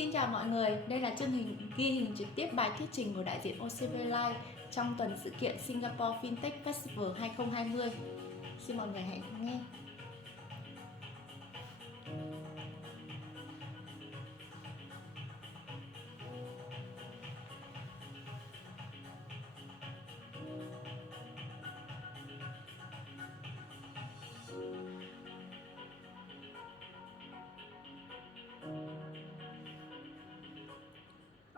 Xin chào mọi người, đây là chương trình ghi hình trực tiếp bài thuyết trình của đại diện OCBlife trong tuần sự kiện Singapore Fintech Festival 2020. Xin mọi người hãy nghe.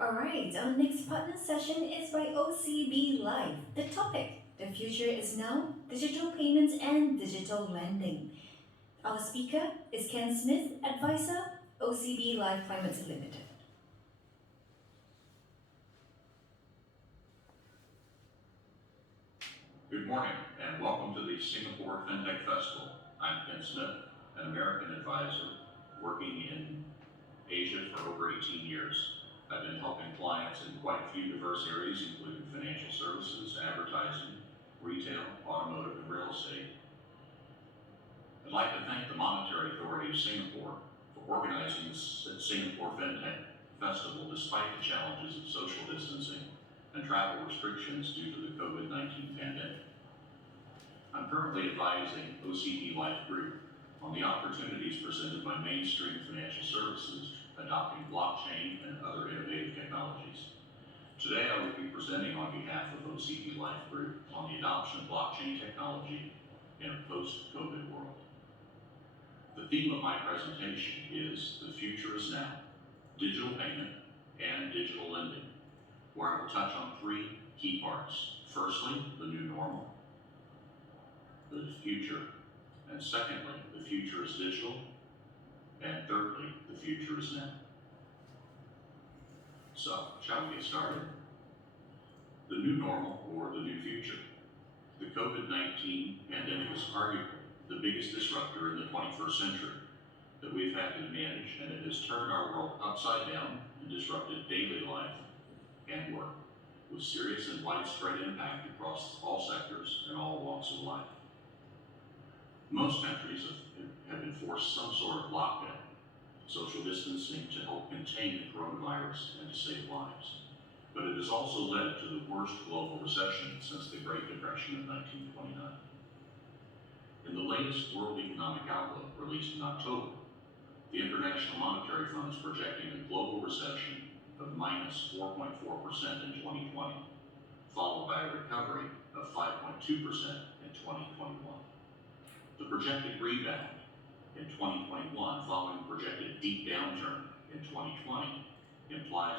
Alright, our next partner session is by OCBlife. The topic, the future is now, digital payments and digital lending. Our speaker is Ken Smith, advisor, OCBlife Private Limited. Good morning and welcome to the Singapore Fintech Festival. I'm Ken Smith, an American advisor working in Asia for over 18 years. I've been helping clients in quite a few diverse areas, including financial services, advertising, retail, automotive, and real estate. I'd like to thank the Monetary Authority of Singapore for organizing this Singapore Fintech Festival despite the challenges of social distancing and travel restrictions due to the COVID-19 pandemic. I'm currently advising OCBlife-Group on the opportunities presented by mainstream financial services adopting blockchain and other innovative technologies. Today I will be presenting on behalf of OCBlife-Group on the adoption of blockchain technology in a post-COVID world. The theme of my presentation is The Future is Now, Digital Payment and Digital Lending, where I will touch on three key parts. Firstly, the new normal, the future, and secondly, the future is digital, and thirdly, the future is now. So, shall we get started? The new normal, or the new future. The COVID-19 pandemic is arguably the biggest disruptor in the 21st century that we've had to manage, and it has turned our world upside down and disrupted daily life and work with serious and widespread impact across all sectors and all walks of life. Most countries have enforced some sort of lockdown, social distancing to help contain the coronavirus and to save lives. But it has also led to the worst global recession since the Great Depression of 1929. In the latest World Economic Outlook released in October, the International Monetary Fund is projecting a global recession of minus 4.4% in 2020, followed by a recovery of 5.2% in 2021. The projected rebound in 2021 following the projected deep downturn in 2020 implies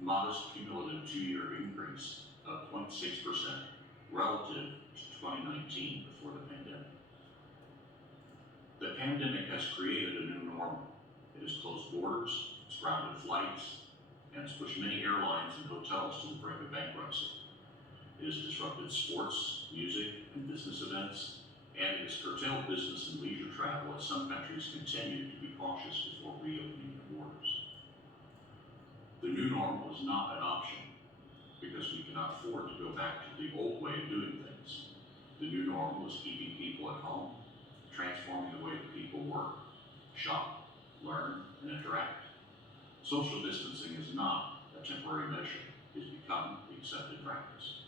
modest cumulative two-year increase of 0.6% relative to 2019 before the pandemic. The pandemic has created a new normal. It has closed borders, it's grounded flights, and has pushed many airlines and hotels to the brink of bankruptcy. It has disrupted sports, music, and business events, and it has curtailed business and leisure travel as some countries continue to be cautious before reopening their borders. The new normal is not an option because we cannot afford to go back to the old way of doing things. The new normal is keeping people at home, transforming the way that people work, shop, learn, and interact. Social distancing is not a temporary measure. It has become the accepted practice.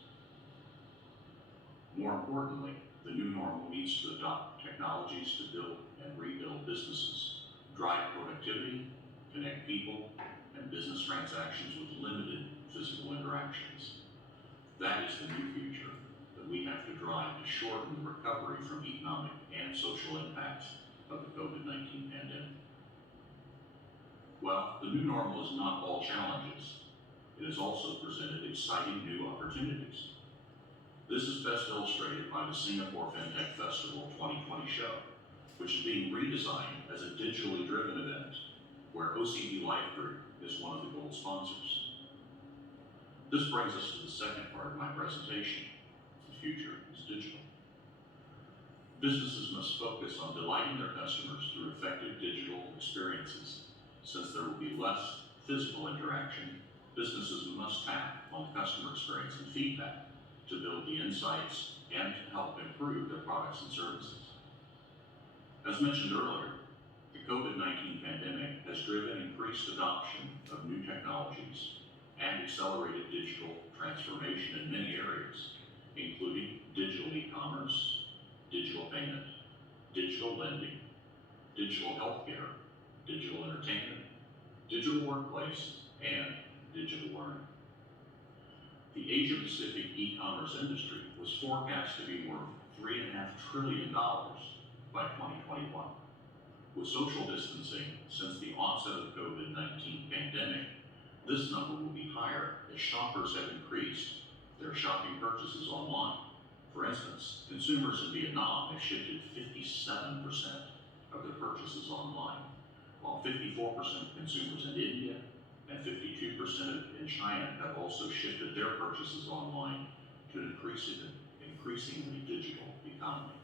More importantly, the new normal needs to adopt technologies to build and rebuild businesses, drive productivity, connect people, and business transactions with limited physical interactions. That is the new future that we have to drive to shorten the recovery from economic and social impacts of the COVID-19 pandemic. Well, the new normal is not all challenges. It has also presented exciting new opportunities. This is best illustrated by the Singapore Fintech Festival 2020 show, which is being redesigned as a digitally driven event where OCBlife-Group is one of the gold sponsors. This brings us to the second part of my presentation. The future is digital. Businesses must focus on delighting their customers through effective digital experiences. Since there will be less physical interaction, businesses must tap on customer experience and feedback to build the insights and to help improve their products and services. As mentioned earlier, the COVID-19 pandemic has driven increased adoption of new technologies and accelerated digital transformation in many areas, including digital e-commerce, digital payment, digital lending, digital healthcare, digital entertainment, digital workplace, and digital learning. The Asia-Pacific e-commerce industry was forecast to be worth $3.5 trillion by 2021. With social distancing since the onset of the COVID-19 pandemic, this number will be higher as shoppers have increased their shopping purchases online. For instance, consumers in Vietnam have shifted 57% of their purchases online, while 54% of consumers in India and 52% in China have also shifted their purchases online to an increasingly digital economy.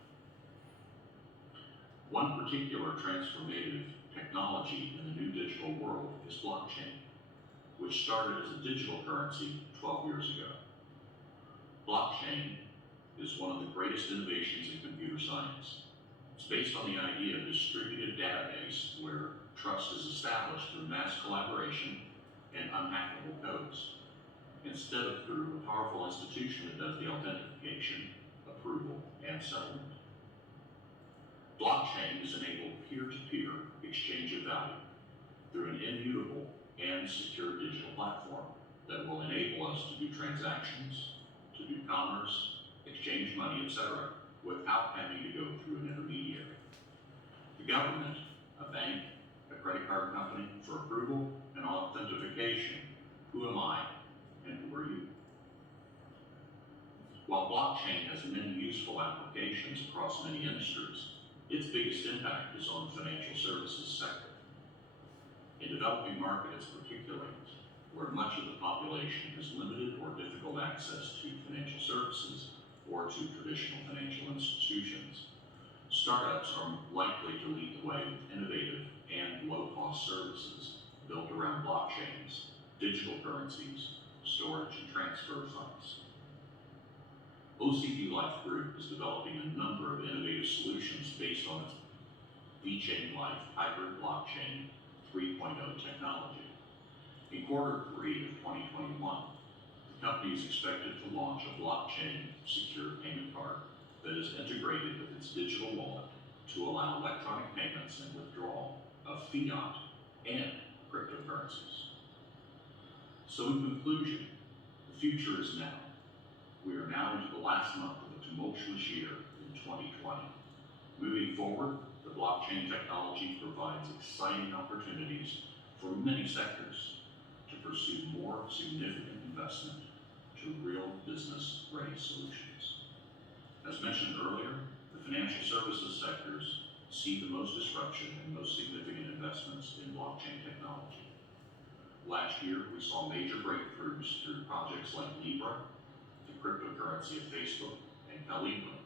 One particular transformative technology in the new digital world is blockchain, which started as a digital currency 12 years ago. Blockchain is one of the greatest innovations in computer science. It's based on the idea of a distributed database where trust is established through mass collaboration and unhackable codes, instead of through a powerful institution that does the authentication, approval, and settlement. Blockchain has enabled peer-to-peer exchange of value through an immutable and secure digital platform that will enable us to do transactions, to do commerce, exchange money, etc., without having to go through an intermediary. The government, a bank, a credit card company for approval and authentication. Who am I and who are you? While blockchain has many useful applications across many industries, its biggest impact is on the financial services sector. In developing markets particularly, where much of the population has limited or difficult access to financial services or to traditional financial institutions, startups are likely to lead the way with innovative and low-cost services built around blockchains, digital currencies, storage and transfer funds. OCBlife-Group is developing a number of innovative solutions based on its VChain-Life hybrid blockchain 3.0 technology. In Q3 of 2021, the company is expected to launch a blockchain secure payment card that is integrated with its digital wallet to allow electronic payments and withdrawal of fiat and cryptocurrencies. So in conclusion, the future is now. We are now into the last month of a tumultuous year in 2020. Moving forward, the blockchain technology provides exciting opportunities for many sectors to pursue more significant investment to real business-ready solutions. As mentioned earlier, the financial services sectors see the most disruption and most significant investments in blockchain technology. Last year, we saw major breakthroughs through projects like Libra, the cryptocurrency of Facebook, and Calibra,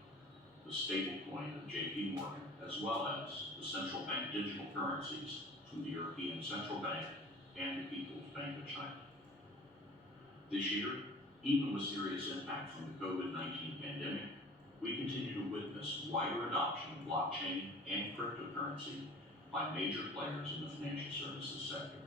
the stablecoin of JP Morgan, as well as the central bank digital currencies from the European Central Bank and the People's Bank of China. This year, even with serious impact from the COVID-19 pandemic, we continue to witness wider adoption of blockchain and cryptocurrency by major players in the financial services sector.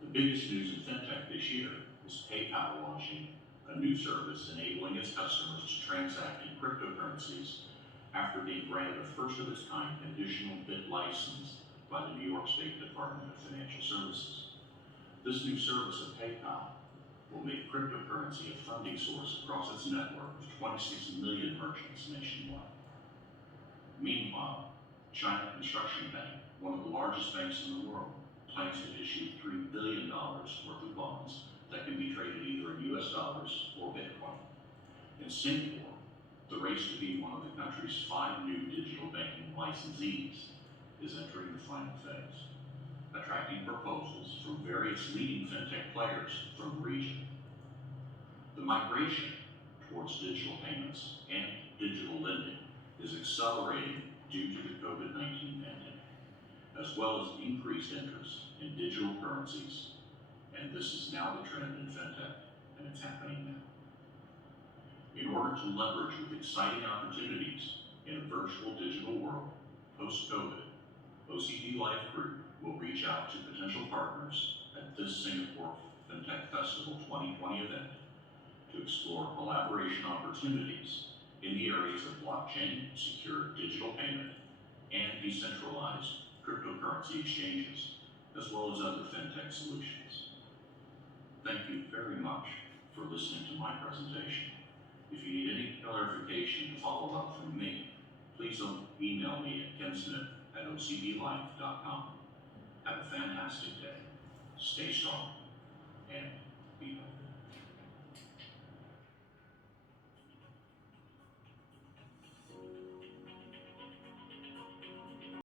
The biggest news in fintech this year is PayPal launching a new service enabling its customers to transact in cryptocurrencies after being granted a first-of-its-kind conditional bit license by the New York State Department of Financial Services. This new service of PayPal will make cryptocurrency a funding source across its network of 26 million merchants nationwide. Meanwhile, China Construction Bank, one of the largest banks in the world, plans to issue $3 billion worth of bonds that can be traded either in US dollars or Bitcoin. In Singapore, the race to be one of the country's 5 new digital banking licensees is entering the final phase, attracting proposals from various leading fintech players from the region. The migration towards digital payments and digital lending is accelerating due to the COVID-19 pandemic, as well as increased interest in digital currencies, and this is now the trend in fintech, and it's happening now. In order to leverage with exciting opportunities in a virtual digital world post-COVID, OCBLife-Group will reach out to potential partners at this Singapore FinTech Festival 2020 event to explore collaboration opportunities in the areas of blockchain, secure digital payment, and decentralized cryptocurrency exchanges, as well as other FinTech solutions. Thank you very much for listening to my presentation. If you need any clarification to follow up from me, please email me at kensmith@ocblife.com. Have a fantastic day. Stay strong.